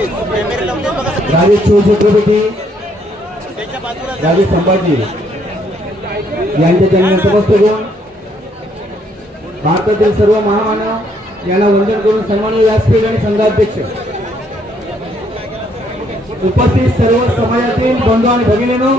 राजे शिवछत्रपती राजे संभाजी यांच्या जन्मदिवस घेऊन भारतातील सर्व महामानव यांना वंदन करून सन्माननीय व्यासपीठ आणि संघाध्यक्ष उपस्थित सर्व समाजातील बंधू आणि भगिनींनो,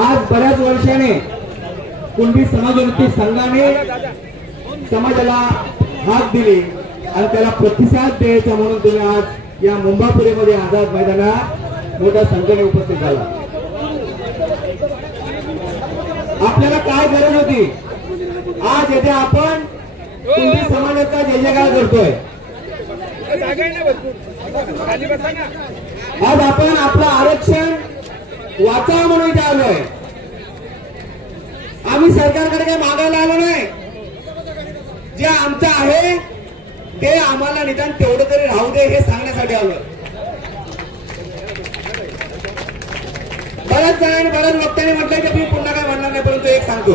आज बऱ्याच वर्षाने कुणबी समाजोन्नती संघाने समाजाला हात दिली आणि त्याला प्रतिसाद द्यायचा म्हणून तुम्ही आज या मुंबापुरीमध्ये आझाद मैदानात मोठ्या संख्येने उपस्थित झाला। आपल्याला काय गरज होती? आज येथे आपण कुणबी समाजाचा जय जयकार करतोय। आज आपण आपलं आरक्षण वाचावं म्हणून इथे आलोय। आम्ही सरकारकडे काही मागायला आलो नाही, जे आमचं आहे ते आम्हाला निदान तेवढं तरी राहू दे हे सांगण्यासाठी आलोय। बऱ्याच जणांनी बऱ्याच वक्त्यांनी म्हटलंय की मी पुन्हा काय म्हणणार नाही, परंतु एक सांगतो,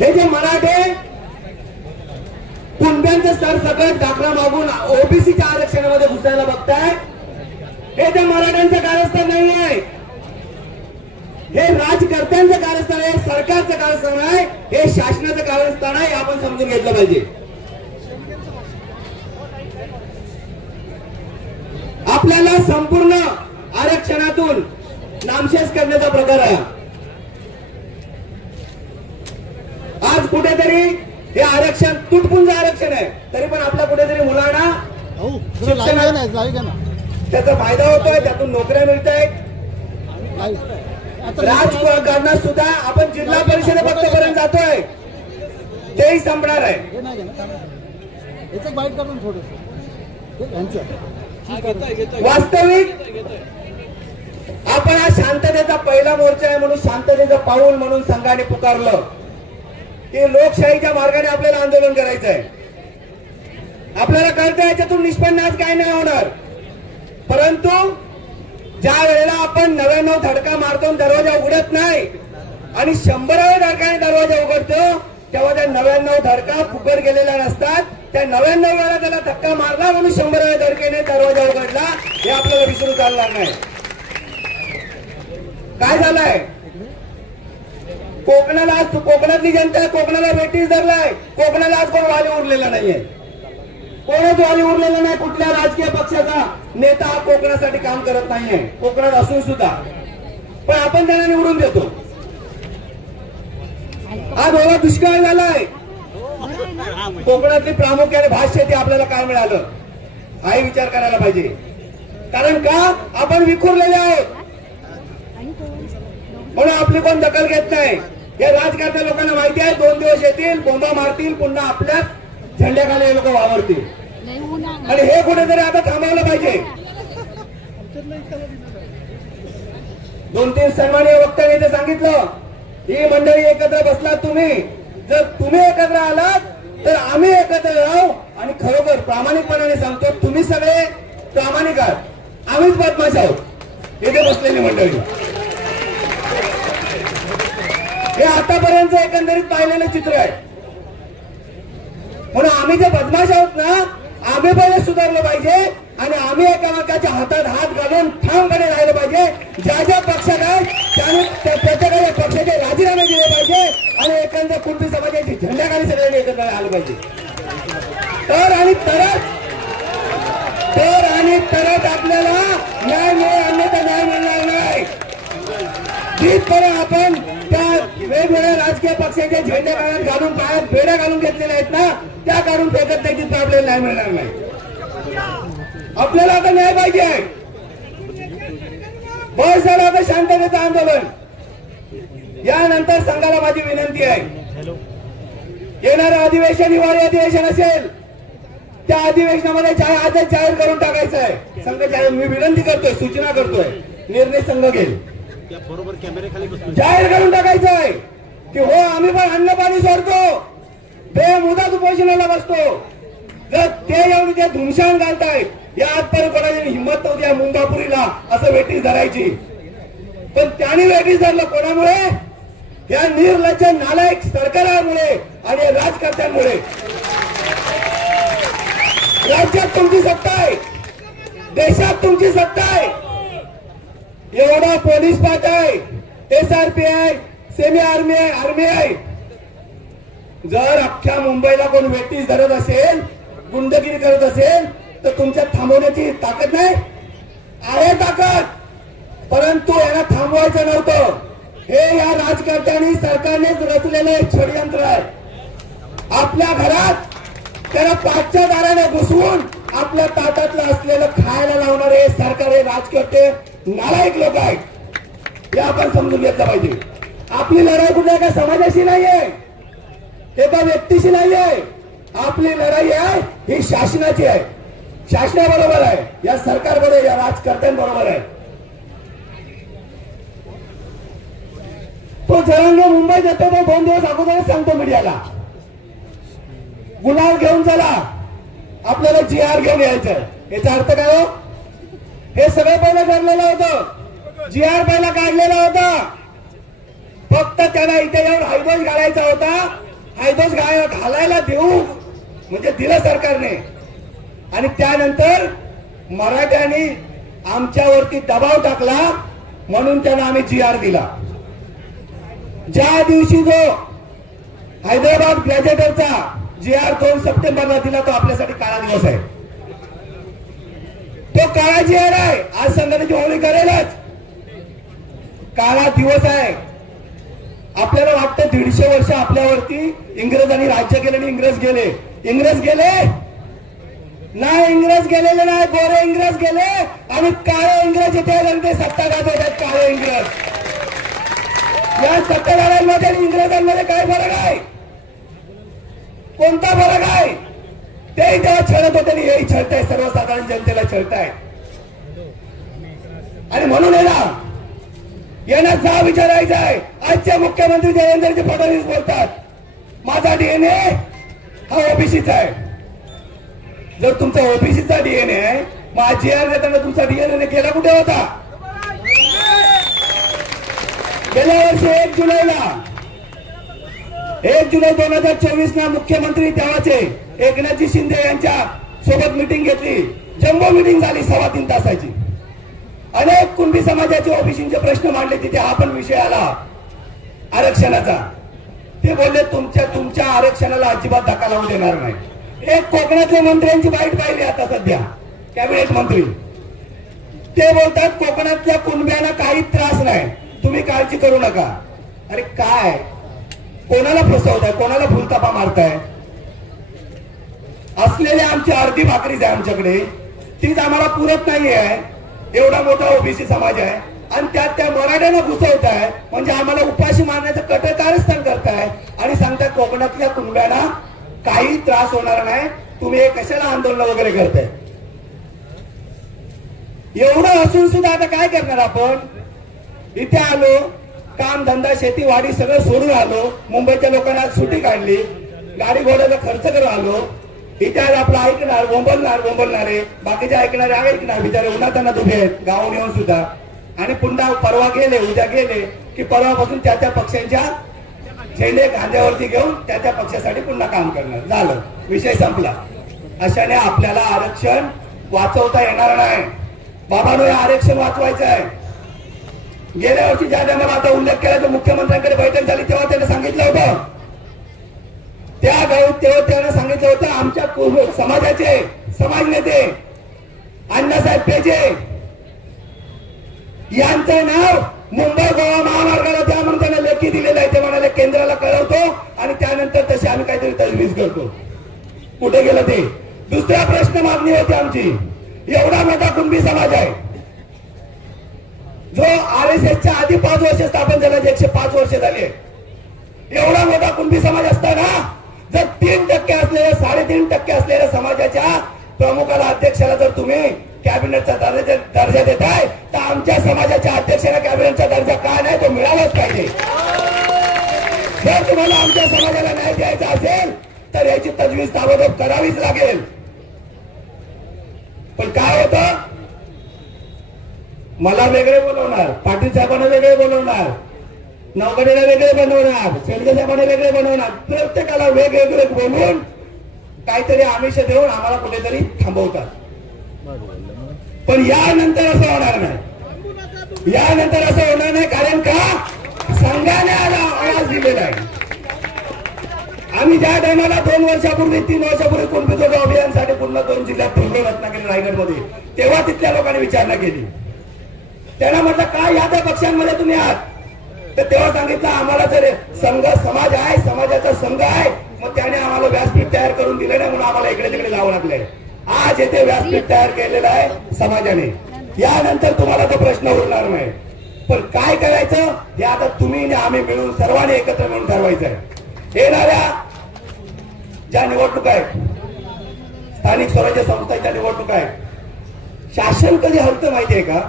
हे जे मराठे कुणब्यांचं सरसकट दाखला मागून ओबीसीच्या आरक्षणामध्ये घुसायला बघताय, हे त्या मराठ्यांचं कारस्थान नाही आहे, हे राजकर्त्यांचं कारस्थान आहे, सरकारचं कारस्थान आहे, हे शासनाचं कारस्थान आहे, आपण समजून घेतलं पाहिजे। आपल्याला संपूर्ण आरक्षणातून नामशेष करण्याचा प्रकार आहे। आज कुठेतरी हे आरक्षण तुटपुंज आरक्षण आहे, तरी पण आपल्या कुठेतरी मुलांना त्याचा फायदा होतोय, त्यातून नोकऱ्या मिळत आहेत। राजकारणात सुद्धा आपण जिल्हा परिषदेपर्यंत जातोय, तेही संपणार आहे। वास्तविक आपण हा शांततेचा पहिला मोर्चा आहे म्हणून, शांततेचं पाऊल म्हणून संघाने पुकारलं की लोकशाहीच्या मार्गाने आपल्याला आंदोलन करायचं आहे। आपल्याला कळतं याच्यातून निष्पन्न आज काय नाही होणार, परंतु ज्या वेळेला आपण 99 धडका मारतो दरवाजा उघडत नाही आणि 100व्या धडकाने दरवाजा उघडतो, तेव्हा त्या 99 धडका फुकट गेलेल्या नसतात। त्या 99 वेळा त्याला धक्का मारला म्हणून 100व्या धडकेने दरवाजा उघडला, हे आपल्याला विसरून चालणार नाही। काय झालंय? कोकणाला आज कोकणातली जनता कोकणाला ब्रिटिश धरलाय, कोकणाला आज कोण वाली उरलेला नाहीये, कोणच वाली उरलेला नाही। कुठल्या राजकीय पक्षाचा नेता कोकणासाठी काम करत नाहीये, कोकणात असून सुद्धा, पण आपण त्यांना निवडून देतो। आज ओला दुष्काळ झालाय, कोकणातली प्रामुख्याने भात शेती आपल्याला काय मिळालं हाही विचार करायला पाहिजे, कारण का आपण विखुरलेले आहोत म्हणून आपली कोण दखल घेत नाही। या राजकारण्या लोकांना माहिती आहे 2 दिवस येतील, बोंबा मारतील, पुन्हा आपल्या झेंड्याखाली हे लोक वावरतील आणि हे कुठेतरी आता थांबवलं पाहिजे। 2-3 सन्माननीय वक्त्यांनी इथे सांगितलं, ही मंडळी एकत्र बसलात तुम्ही, जर तुम्ही एकत्र आलात तर आम्ही एकत्र राहू आणि खरोखर प्रामाणिकपणाने सांगतो तुम्ही सगळे प्रामाणिक आहात, आम्हीच बदमाश आहोत इथे बसलेली मंडळी। हे आतापर्यंत एकंदरीत पाहिलेलं चित्र आहे, म्हणून आम्ही जे बदमाश आहोत ना, आम्ही पहिले सुधारलं पाहिजे आणि आम्ही एकामेकाच्या हातात हात घालून ठामपणे राहिलं पाहिजे। ज्या ज्या पक्षात आहेत त्याने प्रत्येकाने पक्षाचे राजीनामे दिले पाहिजे आणि एकंदर कुणबी समाजाची झेंड्याखाली सगळ्यांनी एकत्र आलं पाहिजे, तर आणि तरच आपल्याला न्याय मिळेल, अन्यथा न्याय मिळणार नाही। जिथपर्यंत आपण त्या वेगवेगळ्या राजकीय पक्षाच्या झेंडे घालून पायात बेड्या घालून घेतलेल्या आहेत ना, त्या काढून फेकत नाही, तिथं आपल्याला न्याय मिळणार नाही। आपल्याला आता न्याय पाहिजे। बस झालं आता शांततेचं आंदोलन। यानंतर संघाला माझी विनंती आहे, येणारं अधिवेशन हिवाळी अधिवेशन असेल, त्या अधिवेशनामध्ये आजच जाहीर करून टाकायचं आहे। संघ मी विनंती करतोय, सूचना करतोय, निर्णय संघ घेईल, जाहीर करून टाकायचं आहे की हो आम्ही पण अन्न पाणी सोडतो, बेमुदत उपोषणाला बसतो। जर ते येऊन ते धुमशान घालतायत, या आजपर्यंत कोणाची हिंमत नव्हती या मुंबापुरीला असं वेटीस धरायची, पण त्यांनी वेटीस धरलं कोणामुळे? या निर्लज्ज नालायक सरकारामुळे आणि राजकर्त्यांमुळे। राज्यात तुमची सत्ता आहे, देशात तुमची सत्ता आहे, एवढा पोलीस पाट आहे, SRP आहे, सेमी आर्मी आहे, आर्मी आहे. जर अख्ख्या मुंबईला कोण वेटीस धरत असेल, गुंडगिरी करत असेल, तर तुमच्या थांबवण्याची ताकद नाही? आहे ताकद, परंतु यांना थांबवायचं नव्हतं. हे या राजकारत्यांनी सरकारनेच रचलेलं एक षडयंत्र आहे. आपल्या घरात त्याला पाचच्या दाराने घुसवून आपल्या ताटातलं असलेलं खायला लावणारे सरकारी राजकर्ते नालायक लोक आहेत. हे आपण समजून घेतलं पाहिजे. आपली लढाई कुठल्या एका समाजाशी नाहीये, एका व्यक्तीशी नाहीये. आपली लढाई आहे ही शासनाची आहे. शासनाबरोबर आहे, या सरकारबरोबर, या राजकर्त्यांबरोबर आहे. तो जरंग मुंबईत येतो, तो 2 दिवस अगोदरच सांगतो मीडियाला, गुन्हा घेऊन चला, आपल्याला GR घेऊन यायचं. याचा अर्थ काय हो? हे सगळं पहिलं ठरलेलं होतं, GR पहिला काढलेला होता. फक्त त्याला इथे येऊन हायदोस घालायचा होता. हायदोस घालायला देऊ म्हणजे दिलं सरकारने, आणि त्यानंतर मराठ्यांनी आमच्यावरती दबाव टाकला, म्हणून त्यांना आम्ही GR दिला. ज्या दिवशी जो हैदराबाद ग्रॅज्युएटरचा GR 2 सप्टेंबरला दिला, तो आपल्यासाठी काळा दिवस आहे. तो काळा GR आहे. आज संघटनेची होळी करेलच, काळा दिवस आहे. आपल्याला वाटतं 150 वर्ष आपल्यावरती इंग्रजांनी राज्य केले आणि इंग्रज गेले. इंग्रज गेले नाही, इंग्रज गेलेले नाही, गोरे इंग्रज गेले आणि काळे इंग्रज इथे सत्ता गाजवतात. काळे इंग्रज, या सत्ताधाऱ्यांमध्ये आणि इंग्रजांमध्ये काय फरक आहे? कोणता फरक आहे? ते तेव्हा छळत होते आणि हेही छळताय, सर्वसाधारण जनतेला छळताय. आणि म्हणून यांना जा विचारायचं आहे. आजचे मुख्यमंत्री देवेंद्रजी फडणवीस बोलतात, माझा DNA हा ओबीसीचा आहे. जर तुमचा ओबीसीचा DNA आहे, मग GR देताना तुमचा DNA गेला कुठे होता? गेल्या वर्षी 1 जुलै 2024 ना मुख्यमंत्री तेव्हाचे एकनाथजी शिंदे यांच्या सोबत मीटिंग घेतली. जम्बो मीटिंग झाली 3.25 तासाची. अनेक कुणबी समाजाचे ओबीसीचे प्रश्न मांडले. तिथे हा पण विषय आला आरक्षणाचा. ते बोलले तुमच्या आरक्षणाला अजिबात धक्का लावून देणार नाही. एक कोकणातल्या मंत्र्यांची बाईट पाहिली आता सध्या, कॅबिनेट मंत्री, ते बोलतात कोकणातल्या कुणब्यांना काही त्रास नाही, तुम्ही काळजी करू नका. अरे काय, कोणाला फसवताय, कोणाला फुलतापा मारताय? असलेले आमची अर्धी भाकरीच आहे आमच्याकडे, तीच आम्हाला पुरत नाहीये. एवढा मोठा ओबीसी समाज आहे आणि त्यात त्या मराठ्यांना घुसवताय, म्हणजे आम्हाला उपाशी मारण्याचं कटकारस्थान करताय आणि सांगताय कोकणातल्या कुणब्यांना काही त्रास होणार नाही, तुम्ही हे कशाला आंदोलन वगैरे करताय? एवढं असून सुद्धा आता काय करणार आपण? इथे आलो, काम धंदा शेती वाडी सगळं सोडून आलो. मुंबईच्या लोकांना सुट्टी काढली, गाडी घोड्याचा खर्च करून आलो. इथे आज आपलं ऐकणार, बोंबलणारे बाकीचे ऐकणारे ऐकणार, बिचारे उन्हाताना उभे आहेत गावाहून येऊन सुद्धा. आणि पुन्हा परवा गेले, उद्या गेले की परवापासून त्या पक्षांच्या झेंडे खांद्यावरती घेऊन त्या पक्षासाठी पुन्हा काम करणार. झालं, विषय संपला. अशाने आपल्याला आरक्षण वाचवता येणार नाही. बाबांनो, हे आरक्षण वाचवायचं आहे. गेल्या वर्षी ज्या टायमाला आता उल्लेख केला, तर मुख्यमंत्र्यांकडे बैठक झाली तेव्हा त्याने सांगितलं होतं, त्या गावात तेव्हा त्याने सांगितलं होतं, आमच्या समाजाचे समाज नेते अण्णासाहेब पेजे यांचं नाव मुंबई गोवा महामार्गाला द्या म्हणून त्यांना लेखी दिलेलं आहे. ते म्हणाले केंद्राला कळवतो आणि त्यानंतर तशी आम्ही काहीतरी तजवीज करतो. कुठे गेलं ते? दुसरा प्रश्न मागणी होती आमची. एवढा मोठा कुणबी समाज आहे, जो RSSच्या आधी 5 वर्ष स्थापन झाला, 105 वर्ष झाले. एवढा मोठा कुणबी समाज असताना जर 3% असलेल्या 3.5% असलेल्या समाजाच्या प्रमुखाला, अध्यक्षाला जर तुम्ही कॅबिनेटचा दर्जा देताय, तर आमच्या समाजाच्या अध्यक्षाला कॅबिनेटचा दर्जा का नाही, तो मिळालाच पाहिजे. जर तुम्हाला आमच्या समाजाला न्याय द्यायचा असेल तर याची तजवीज ताबडतोब करावीच लागेल. पण काय होतं, मला वेगळे बोलवणार, पाटील साहेबांना वेगळे बोलवणार, नवगडेला वेगळे बनवणार, शेडगे साहेबांना वेगळे बनवणार, प्रत्येकाला वेगवेगळे बोलून काहीतरी आमिष देऊन आम्हाला कुठेतरी थांबवतात. पण यानंतर असं होणार नाही, यानंतर असं होणार नाही. कारण का संघाने आवाज दिलेला आहे. आम्ही ज्या टायमाला 2 वर्षापूर्वी 3 वर्षापूर्वी कुणबी अभियानसाठी पूर्ण 2 जिल्ह्यात फिरलो, रत्नागिरी रायगडमध्ये, तेव्हा तिथल्या लोकांनी विचारणा केली. त्यांना म्हटलं काय या त्या पक्षांमध्ये तुम्ही आहात, तर तेव्हा सांगितलं आम्हाला जर संघ समाज आहे, समाजाचा संघ आहे, मग त्याने आम्हाला व्यासपीठ तयार करून दिलं नाही म्हणून आम्हाला इकडे तिकडे जावं लागलंय. आज येथे व्यासपीठ तयार केलेलं आहे समाजाने. यानंतर तुम्हाला तो प्रश्न उरणार नाही. पण काय करायचं हे आता तुम्ही आणि आम्ही मिळून सर्वांनी एकत्र मिळून ठरवायचं आहे. येणाऱ्या ज्या निवडणुका आहेत, स्थानिक स्वराज्य संस्थांच्या निवडणुका आहेत, शासन कधी हलतं माहितीये का?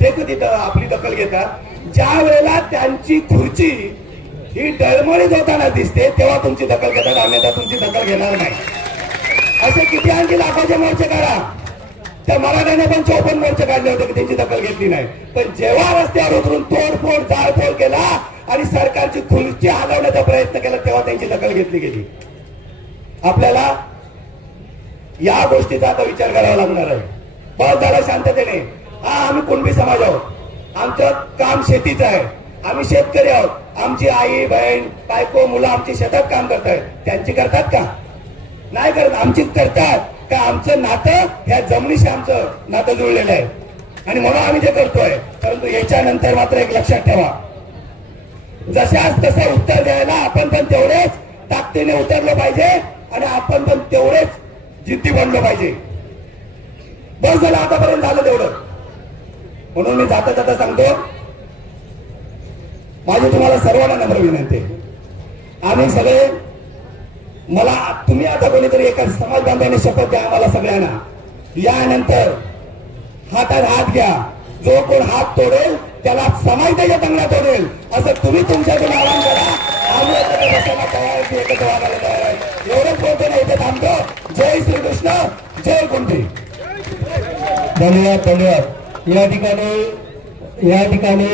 ते कधी आपली दखल घेतात ज्या वेळेला त्यांची खुर्ची ही डळमळीत होताना दिसते, तेव्हा तुमची दखल घेतात, अन्यथा तुमची दखल घेणार नाही. असे किती आणखी लाखाचे मोर्चे काढा. त्या मराठ्याने पण 54 मोर्चे काढले होते की त्यांची दखल घेतली नाही. पण जेव्हा रस्त्यावर उतरून तोडफोड जाळपोळ केला आणि सरकारची खुर्ची हलवण्याचा प्रयत्न केला, तेव्हा त्यांची दखल घेतली गेली. आपल्याला या गोष्टीचा आता विचार करावा लागणार आहे. बहुत झाला शांततेने. हा आम्ही कुणबी समाज आहोत, आमचं काम शेतीचं आहे, आम्ही शेतकरी आहोत. आमची आई बहीण बायको मुलं आमची शेतात काम करतायत, त्यांची करतात का? नाही करत. आमचीच करतात का? आमचं नातं ह्या जमिनीशी आमचं नातं जुळलेलं आहे आणि म्हणून आम्ही जे करतोय. परंतु याच्यानंतर मात्र एक लक्षात ठेवा, जशाच तसं उत्तर द्यायला आपण पण तेवढेच ताकदीने उतरलो पाहिजे आणि आपण पण तेवढेच जिद्दी बनलो पाहिजे. बस झालं, आतापर्यंत झालं तेवढं. म्हणून मी जाता जाता सांगतो, माझी तुम्हाला सर्वांना नम्र विनंती आहे. आम्ही सगळे, मला तुम्ही आता कोणीतरी एका समाज बांधवाने शपथ द्या आम्हाला सगळ्यांना, यानंतर हातात हात घ्या, जो कोण हात तोडेल त्याला समाज त्याच्या तंगडा तोडेल, असं तुम्ही तुमच्यातून आवाहन करा. आम्ही एकत्र बसायला तयार आहे, एकत्र वागायला तयार आहे. एवढंच बोलतो ना, इथे थांबतो. जय श्रीकृष्ण, जय कुणबी. धन्यवाद धन्यवाद. या ठिकाणी